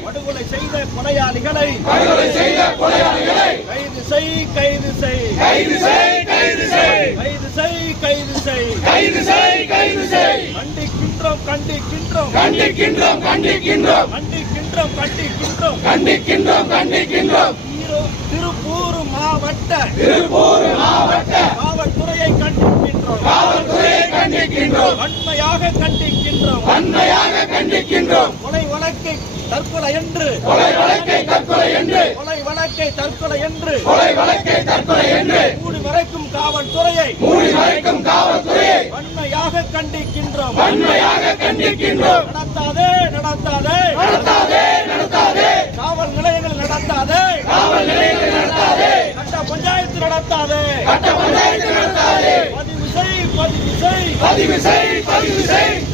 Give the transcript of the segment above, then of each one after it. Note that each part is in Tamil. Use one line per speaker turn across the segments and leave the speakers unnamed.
படுகொலை செய்த கொலையாளிகளை.
படுகொலை செய்த கொலையாளிகளை.
கைது செய் கைது செய்.
கைது செய் கைது செய்.
கைது செய் கைது செய்.
கைது செய் கைது செய்.
கண்டிக்கின்றோம் கண்டிக்கின்றோம்.
கண்டிக்கின்றோம் கண்டிக்கின்றோம்.
கண்டிக்கின்றோம் கண்டிக்கின்றோம்.
கண்டிக்கின்றோம் கண்டிக்கின்றோம்.
திருப்பூர் மாவட்ட.
திருப்பூர் மாவட்ட.
காவல்துறையை கண்டிக்கின்றோம்.
காவல்துறையை கண்டிக்கின்றோம்.
வன்மையாக கண்டிக்கின்றோம்.
வன்மையாக கண்டிக்கின்றோம்.
கொலை வழக்கை தற்கொலை என்று.
கொலை வழக்கை தற்கொலை என்று.
கொலை வழக்கை தற்கொலை என்று.
கொலை வழக்கை தற்கொலை என்று.
மூடி மறைக்கும் காவல்துறையை.
மூடி மறைக்கும் காவல்துறையை.
வன்மையாக கண்டிக்கின்றோம்.
வன்மையாக கண்டிக்கின்றோம்.
நடத்தாதே நடத்தாதே.
நடத்தாதே நடத்தாதே.
காவல் நிலையங்கள் நடத்தாதே.
காவல் நிலையங்களை நடத்தாதே.
கட்ட பஞ்சாயத்து நடத்தாதே.
கட்ட பஞ்சாயத்து நடத்தாதே.
பதிவு செய் பதிவு செய்.
பதிவு செய் பதிவு செய்.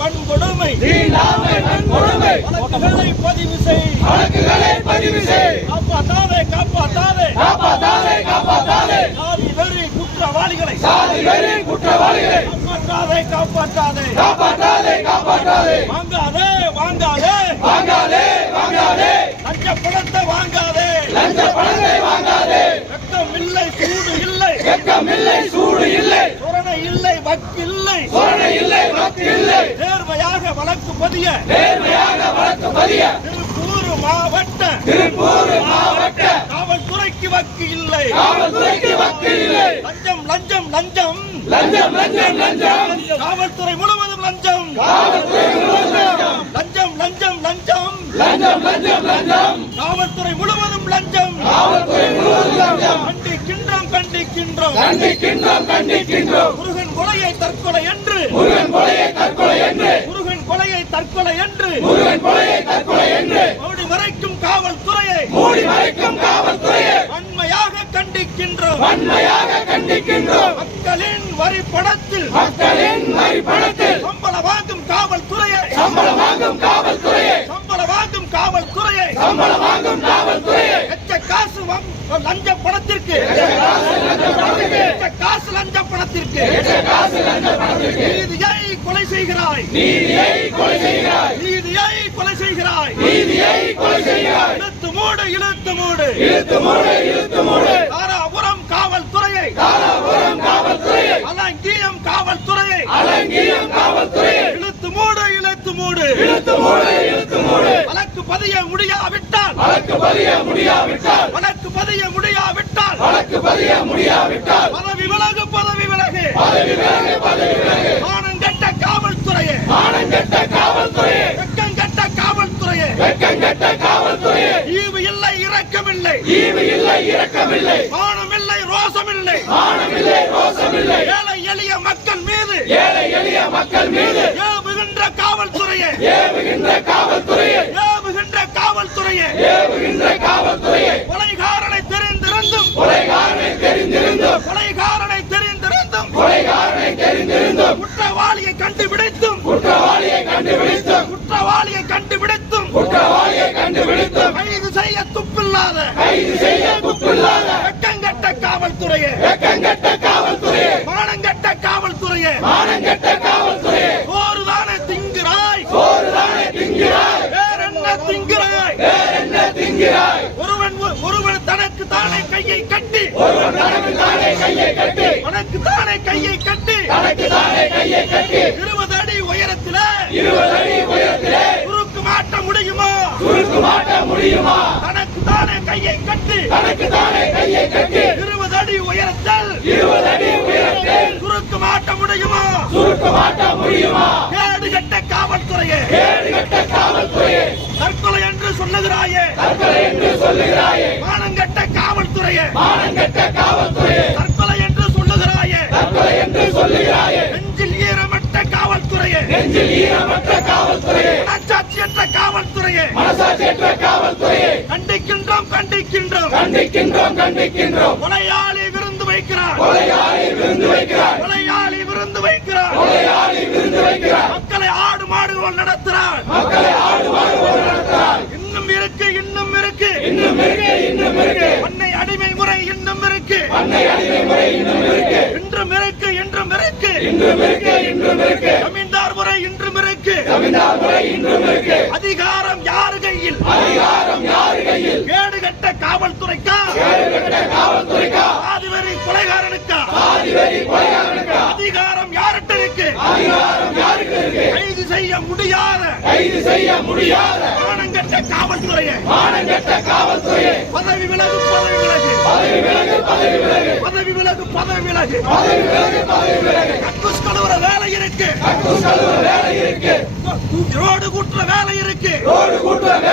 வன்கொடுமை
தீண்டாமை வன்கொடுமை
வழக்குகளை பதிவு செய்
வழக்குகளை பதிவு செய்
காப்பாத்தாதே காப்பாத்தாதே.
காப்பாத்தாதே காப்பாத்தாதே.
சாதி வெறி குற்றவாளிகளை.
சாதி வெறி குற்றவாளிகளை.
காப்பாற்றாதே காப்பாற்றாதே.
காப்பாற்றாதே காப்பாற்றாதே.
வாங்காதே வாங்காதே.
வாங்காதே வாங்காதே.
லஞ்ச பணத்தை வாங்காதே.
லஞ்ச பணத்தை வாங்காதே.
ரத்தம் இல்லை சூடு இல்லை.
வெட்கம் இல்லை சூடு இல்லை.
சுரணை இல்லை வக்கில்லை
சோழனை இல்லை வாக்கு இல்லை
நேர்மையாக வழக்கு பதிய.
நேர்மையாக வழக்கு பதிய.
திருப்பூர் மாவட்ட.
திருப்பூர் மாவட்ட.
காவல்துறைக்கு வக்கு இல்லை.
காவல்துறைக்கு வாக்கு இல்லை.
லஞ்சம் லஞ்சம் லஞ்சம்.
லஞ்சம் லஞ்சம் லஞ்சம்.
காவல்துறை முழுவதும் லஞ்சம்.
காவல்துறை முழுவதும்
லஞ்சம். லஞ்சம் லஞ்சம்
லஞ்சம். லஞ்சம் லஞ்சம்
காவல்துறை முழுவதும் லஞ்சம்.
காவல்துறை முழுவதும் லஞ்சம்.
கண்டிக்கின்றோம் கண்டிக்கின்றோம்.
கண்டிக்கின்றோம் கண்டிக்கின்றோம்.
முருகன் கொலையை தற்கொலை என்று.
முருகன் கொலையை தற்கொலை என்று.
கொலையை தற்கொலை என்று.
முருகன் கொலையை தற்கொலை என்று.
மறுபடி மறைக்கும் காவல்துறையை.
மூடி மறைக்கும் காவல்துறையை.
வன்மையாக கண்டிக்கின்றோம்.
வன்மையாக கண்டிக்கின்றோம்.
மக்களின் வரி பணத்தில்
மக்களின் வரி பணத்தில்
சம்பளம் வாங்கும் காவல்துறையை.
சம்பளம் வாங்கும் காவல்துறையை.
சம்பளம் வாங்கும் காவல்துறையை
சம்பளம் வாங்கும் காவல்துறையை
எச்ச காசு லஞ்ச பணத்திற்கு. எச்ச காசு லஞ்ச பணத்திற்கு.
காசு லஞ்ச பணத்திற்கு.
நீதியை கொலை செய்கிறாய்.
நீதியை கொலை செய்கிறாய்.
நீதியை கொலை செய்கிறாய்
நீதியை கொலை செய்கிறாய்
இழுத்து மூடு இழுத்து மூடு.
இழுத்து மூடு இழுத்து மூடு
தாராபுரம் காவல்துறையை.
தாராபுரம் காவல்துறையை
அலங்கியம் காவல்துறையை.
அலங்கியம் காவல்துறையை
இழுத்து மூடு இழுத்து மூடு.
இழுத்து மூடு இழுத்து மூடு
வழக்கு பதிய முடியாவிட்டால்.
வழக்கு பதிய முடியாவிட்டால்.
வழக்கு பதிய முடியாவிட்டால்
வழக்கு பதிய முடியாவிட்டால்
பதவி விலகு. பதவி விலகு
பதவி விலகு. பதவி விலகு
காவல்துறையே.
மானங்கெட்ட காவல்துறையை.
வெக்கங்கெட்ட காவல்துறையே.
வெட்கங்கெட்ட காவல்துறையை.
ஈவு இல்லை இரக்கமில்லை
ஈவு இல்லை இரக்கமில்லை
மானமில்லை ரோசமில்லை
மானமில்லை ரோசமில்லை
ஏழை எளிய மக்கள் மீது.
ஏழை எளிய மக்கள் மீது.
ஏவுகின்ற காவல்துறையே.
ஏவுகின்ற காவல்துறையை
ஏவுகின்ற காவல்துறையே
ஏவுகின்ற காவல்துறையை
கொலைகாரனை தெரிந்திருந்தும்
கொலைகாரனை தெரிந்திருந்தும்
கொலைகாரனை தெரிந்திருந்தும்
கொலைகாரனை தெரிந்திருந்தும்
குற்றவாளியை கண்டுபிடித்தும்
குற்றவாளியை கண்டுபிடித்தும்
குற்றவாளியை கண்டுபிடித்தும்
குற்றவாளியை கண்டுபிடித்தும்
கைது செய்ய துப்பில்லாத
கைது செய்ய துப்பில்லாத
வெக்கங்கெட்ட காவல்துறையே
வெட்கங்கெட்ட காவல்துறையை
மானங்கெட்ட காவல்துறையே
மானங்கெட்ட காவல்துறையை
சோறுதானே திங்கிறாய்
சோறுதானே திங்கிறாய்
வேறென்ன திங்கிறாய்
வேற என்ன திங்கிறாய்
ஒருவன் ஒருவன் தனக்கு தானே கையை கட்டி
ஒருவன் தனக்கு தானே கையை கட்டி
தனக்கு தானே கையை கட்டி
தனக்கு தானே கையை கட்டி
உயரத்தில.
இருபது அடி உயரத்திலே.
குறுக்கு மாட்ட முடியுமா?
சுருக்கு மாட்ட முடியுமா?
தனக்கு தானே கையை கட்டி.
தனக்கு தானே கையை கட்டி.
இருபது அடி உயரத்தில்.
இருபது அடி உயரத்தில்.
குறுக்கு மாட்ட முடியுமா?
சுருக்கு மாட்ட முடியுமா?
கேடு கட்ட காவல்துறையே.
கேடு கட்ட காவல்துறையை.
தற்கொலை என்று சொல்லுகிறாயே.
தற்கொலை என்று சொல்லுகிறாயே.
மானங்கெட்ட காவல்துறையே.
மானங்கெட்ட காவல்துறையை
தற்கொலை என்று சொல்லுகிறாயே
தற்கொலை என்று சொல்லுகிறாயே
நெஞ்சில் ஈரமட்ட காவல்துறையே
நெஞ்சில் ஈரமற்ற காவல்துறையை.
மனச்சாட்சியற்ற காவல்துறையே.
மனசாட்சியற்ற காவல்துறையை.
கண்டிக்கின்றோம் கண்டிக்கின்றோம்.
கண்டிக்கின்றோம் கண்டிக்கின்றோம்.
கொலையாளி விருந்து வைக்கிறார்.
கொலையாளி விருந்து வைக்கிறார்.
கொலையாளி விருந்து வைக்கிறார்.
கொலையாளி விருந்து வைக்கிறார்.
மக்களை ஆடு மாடுகள் நடத்துறார்.
மக்களை ஆடு மாடு போல நடத்துகிறார்
இன்னும் இருக்கு இன்னும் இருக்கு.
இன்னும் இருக்கு இன்னும் இருக்கு.
பண்ணை அடிமை முறை இன்னும் இருக்கு.
பண்ணை அடிமை முறை இன்னும் இருக்கு.
இன்றும் இருக்கு இன்றும் இருக்கு.
இருக்கு
ஜமீன்தார் முறை
இன்னும் இருக்கு
அதிகாரம் யாரு கையில்
அதிகாரம் யாரு கையில்
கேடுகட்ட காவல்துறைக்கா?
கேடுகட்ட காவல்துறைக்கா?
ஆதிவரி கொலைகாரனுக்கா?
ஆதிவரி கொலைகாரனுக்கா?
அதிகாரம் யார்கிட்ட இருக்கு?
அதிகாரம் யாருக்கு இருக்கு?
கைது செய்ய முடியாத
கைது செய்ய முடியாத
மானங்கட்ட காவல்துறையை.
மானங்கெட்ட காவல்துறையை.
பதவி விலகு பதவி விலகு.
பதவி விலகு பதவி விலகு.
பதவி விலகு பதவி விலகு.
பதவி விலகு பதவி விலகு.
கக்கூஸ் கழுவுற வேலை இருக்கு.
கக்கூஸ் கழுவுற
ரோடு கூட்டுவாங்க